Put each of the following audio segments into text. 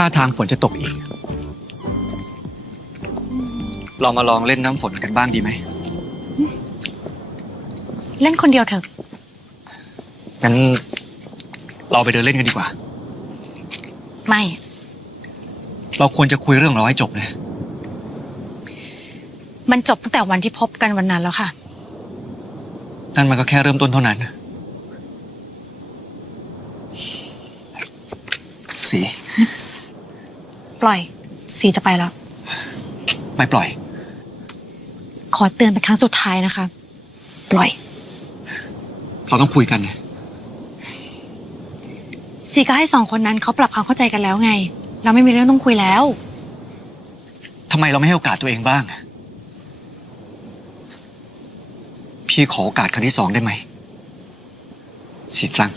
ท่าทางฝนจะตกอีก เรามาลองเล่นน้ำฝนกันบ้างดีไหม เล่นคนเดียวเถอะ งั้น เราไปเดินเล่นกันดีกว่า ไม่ เราควรจะคุยเรื่องเราให้จบนะมันจบตั้งแต่วันที่พบกันวันนั้นแล้วค่ะ นั่นมันก็แค่เริ่มต้นเท่านั้น สี ปล่อย สีจะไปแล้ว ไม่ปล่อย ขอเตือนเป็นครั้งสุดท้ายนะคะ ปล่อย เราต้องคุยกันนะสีก็ให้สองคนนั้นเขาปรับความเข้าใจกันแล้วไง เราไม่มีเรื่องต้องคุยแล้ว ทำไมเราไม่ให้โอกาสตัวเองบ้างพี่ขอโอกาสครั้งที่สองได้ไหมสีตรัง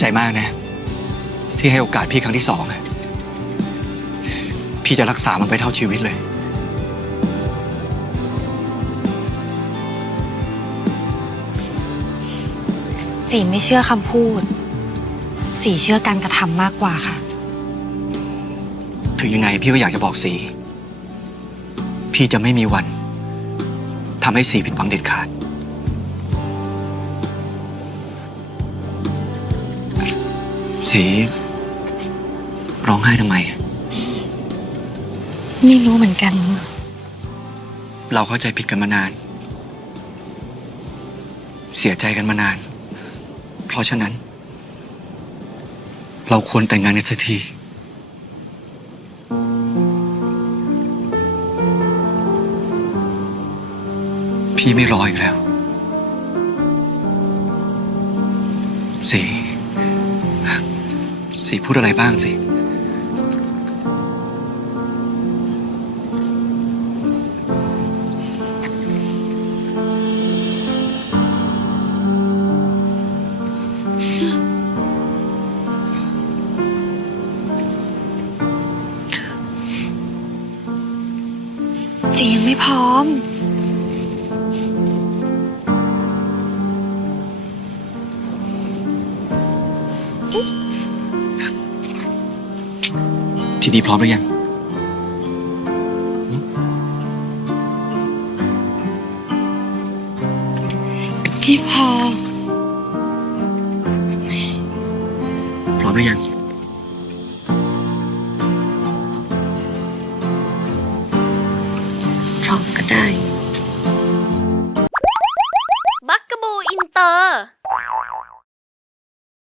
ใจมากนะ ที่ให้โอกาสพี่ครั้งที่สองอะพี่จะรักษามันไปเท่าชีวิตเลย สีไม่เชื่อคำพูด สีเชื่อการกระทำมากกว่าค่ะ ถึงยังไงพี่ก็อยากจะบอกสี พี่จะไม่มีวันทำให้สีผิดหวังเด็ดขาด สีร้องไห้ทำไม ไม่รู้เหมือนกัน เราเข้าใจผิดกันมานาน เสียใจกันมานาน เพราะฉะนั้น เราควรแต่งงานกันสักทีพี่ไม่รออีกแล้ว สี สีพูดอะไรบ้างสิสียังไม่พร้อม ทีนี้พร้อมหรือยัง พี่พอพร้อมหรือยัง พร้อมก็ได้